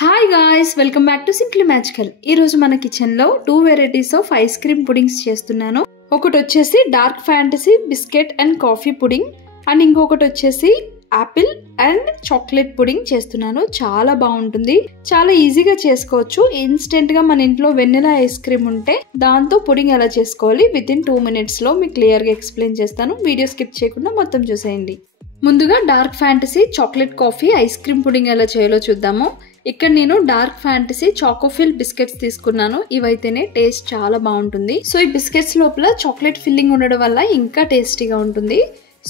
Hi guys, welcome back to simply magical. ఈ రోజు మన కిచెన్ లో 2 varieties of ice cream puddings చేస్తున్నాను. ఒకటి వచ్చేసి dark fantasy biscuit and coffee pudding and ఇంకొకటి వచ్చేసి యాపిల్ అండ్ చాక్లెట్ పుడింగ్ చేస్తున్నాను. చాలా బాగుంటుంది, చాలా ఈజీగా చేసుకోవచ్చు. ఇన్స్టెంట్ గా మన ఇంట్లో వెనిలా ఐస్ క్రీమ్ ఉంటే దాంతో పుడింగ్ ఎలా చేసుకోవాలి విత్ ఇన్ 2 minutes లో మీకు క్లియర్ గా ఎక్స్ప్లెయిన్ చేస్తాను. వీడియో స్కిప్ చేయకుండా మొత్తం చూసేయండి. ముందుగా dark fantasy chocolate coffee ice cream pudding ఎలా చేయాలో చూద్దాము. ఇక్కడ నేను డార్క్ ఫ్యాంటసీ చాకోఫిల్ బిస్కెట్స్ తీసుకున్నాను. ఇవైతేనే టేస్ట్ చాలా బాగుంటుంది. సో ఈ బిస్కెట్స్ లోపల చాక్లెట్ ఫిల్లింగ్ ఉండడం వల్ల ఇంకా టేస్టీగా ఉంటుంది.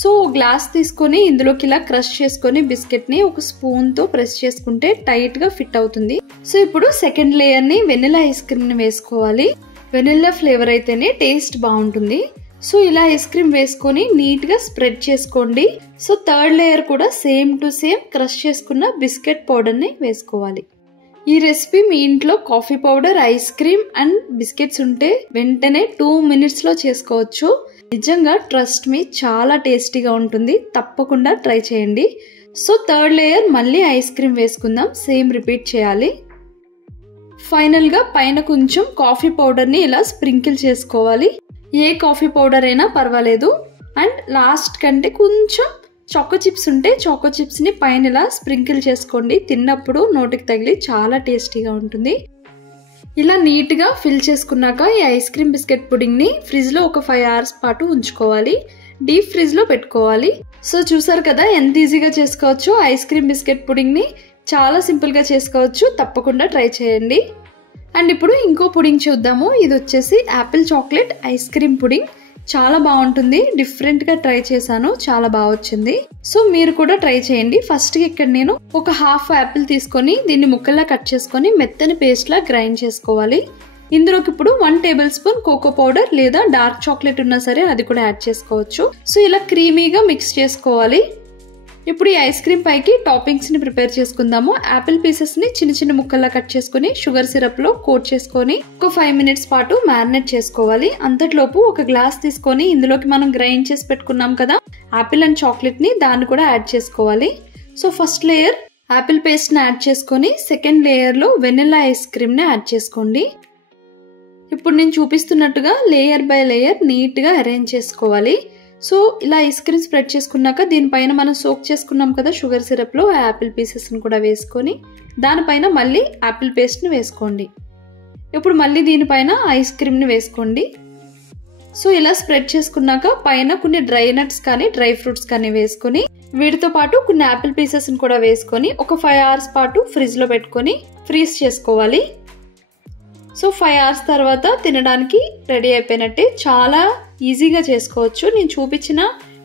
సో గ్లాస్ తీసుకొని ఇందులోకి ఇలా క్రష్ చేసుకొని బిస్కెట్ ని ఒక స్పూన్ తో ప్రెస్ చేసుకుంటే టైట్ గా ఫిట్ అవుతుంది. సో ఇప్పుడు సెకండ్ లేయర్ ని వెనిలా ఐస్ క్రీమ్ ని వేసుకోవాలి. వెనిలా ఫ్లేవర్ అయితేనే టేస్ట్ బాగుంటుంది. సో ఇలా ఐస్ క్రీమ్ వేసుకొని నీట్ గా స్ప్రెడ్ చేసుకోండి. సో థర్డ్ లేయర్ కూడా సేమ్ టు సేమ్ క్రష్ చేసుకున్న బిస్కెట్ పౌడర్ ని వేసుకోవాలి. ఈ రెసిపీ మీ ఇంట్లో coffee powder, ice cream and biscuits ఉంటే వెంటనే 2 minutes లో చేసుకోవచ్చు. నిజంగా ట్రస్ట్ మీ, చాలా టేస్టీగా ఉంటుంది. తప్పకుండా ట్రై చేయండి. సో థర్డ్ లేయర్ మళ్ళీ ఐస్ క్రీమ్ వేసుకుందాం. సేమ్ రిపీట్ చేయాలి. ఫైనల్ గా పైన కొంచెం కాఫీ పౌడర్ ని ఇలా స్ప్రింకిల్ చేసుకోవాలి. ఏ కాఫీ పౌడర్ అయినా పర్వాలేదు. అండ్ లాస్ట్ కంటే కొంచెం చాకో చిప్స్ ఉంటే చాకో చిప్స్ ని పైన ఇలా స్ప్రింకిల్ చేసుకోండి. తిన్నప్పుడు నోటికి తగిలి చాలా టేస్టీగా ఉంటుంది. ఇలా నీట్ గా ఫిల్ చేసుకున్నాక ఈ ఐస్ క్రీమ్ బిస్కెట్ పుడింగ్ ని ఫ్రిడ్జ్ లో ఒక 5 hours పాటు ఉంచుకోవాలి. డీప్ ఫ్రిడ్జ్ లో పెట్టుకోవాలి. సో చూసారు కదా ఎంత ఈజీగా చేసుకోవచ్చు ఐస్ క్రీమ్ బిస్కెట్ పుడింగ్ ని. చాలా సింపుల్ గా చేసుకోవచ్చు. తప్పకుండా ట్రై చేయండి. అండ్ ఇప్పుడు ఇంకో పుడింగ్ చూద్దాము. ఇది వచ్చేసి apple chocolate ice cream pudding. చాలా బాగుంటుంది. డిఫరెంట్ గా ట్రై చేశాను, చాలా బాగా వచ్చింది. సో మీరు కూడా ట్రై చేయండి. ఫస్ట్ ఇక్కడ నేను ఒక హాఫ్ యాపిల్ తీసుకొని దీన్ని ముక్కల్లా కట్ చేసుకొని మెత్తని పేస్ట్ లా గ్రైండ్ చేసుకోవాలి. ఇందులోకి ఇప్పుడు 1 tablespoon కోకో పౌడర్ లేదా డార్క్ చాక్లెట్ ఉన్నా సరే అది కూడా యాడ్ చేసుకోవచ్చు. సో ఇలా క్రీమీగా మిక్స్ చేసుకోవాలి. ఇప్పుడు ఈ ఐస్ క్రీమ్ పైకి టాపింగ్స్ ని ప్రిపేర్ చేసుకుందాము. యాపిల్ పీసెస్ ని చిన్న చిన్న ముక్కల్లా కట్ చేసుకుని షుగర్ సిరప్ లో కోట్ చేసుకొని ఒక 5 minutes పాటు మ్యారినేట్ చేసుకోవాలి. అంతట్లోపు ఒక గ్లాస్ తీసుకొని ఇందులోకి మనం గ్రైండ్ చేసి పెట్టుకున్నాం కదా యాపిల్ అండ్ చాక్లెట్ ని, దాన్ని కూడా యాడ్ చేసుకోవాలి. So first layer apple paste ని యాడ్ చేసుకొని సెకండ్ లేయర్ లో వెనిలా ఐస్ క్రీమ్ ని యాడ్ చేసుకోండి. ఇప్పుడు నేను చూపిస్తున్నట్టుగా లేయర్ బై లేయర్ నీట్ గా అరేంజ్ చేసుకోవాలి. సో ఇలా ఐస్ క్రీమ్ స్ప్రెడ్ చేసుకున్నాక దీనిపైన మనం సోక్ చేసుకున్నాం కదా షుగర్ సిరప్ లో యాపిల్ పీసెస్ ని కూడా వేసుకొని దానిపైన మళ్ళీ యాపిల్ పేస్ట్ ని వేసుకోండి. ఇప్పుడు మళ్ళీ దీనిపైన ఐస్ క్రీమ్ ని వేసుకోండి. సో ఇలా స్ప్రెడ్ చేసుకున్నాక పైన కొన్ని డ్రై నట్స్ కానీ డ్రై ఫ్రూట్స్ కానీ వేసుకొని వీటితో పాటు కొన్ని యాపిల్ పీసెస్ ని కూడా వేసుకొని ఒక 5 hours పాటు ఫ్రిడ్జ్ లో పెట్టుకొని ఫ్రీజ్ చేసుకోవాలి. సో 5 hours తర్వాత తినడానికి రెడీ అయిపోయినట్టే. చాలా ఈజీగా చేసుకోవచ్చు. నేను చూపించిన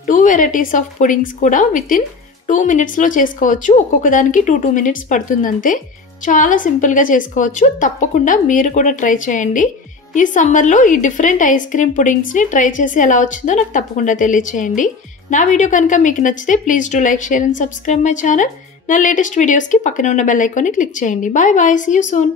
2 వెరైటీస్ ఆఫ్ పుడింగ్స్ కూడా విత్ ఇన్ 2 minutes లో చేసుకోవచ్చు. ఒక్కొక్క దానికి 2 minutes పడుతుంది అంతే. చాలా సింపుల్ గా చేసుకోవచ్చు. తప్పకుండా మీరు కూడా ట్రై చేయండి. ఈ సమ్మర్ లో ఈ డిఫరెంట్ ఐస్ క్రీమ్ పుడింగ్స్ ని ట్రై చేసి ఎలా వచ్చిందో నాకు తప్పకుండా తెలియచేయండి. నా వీడియో కనుక మీకు నచ్చితే please do like, share and subscribe my channel. నా లేటెస్ట్ వీడియోస్ కి పక్కన ఉన్న బెల్ ఐకాన్ ని క్లిక్ చేయండి. Bye bye, see you soon.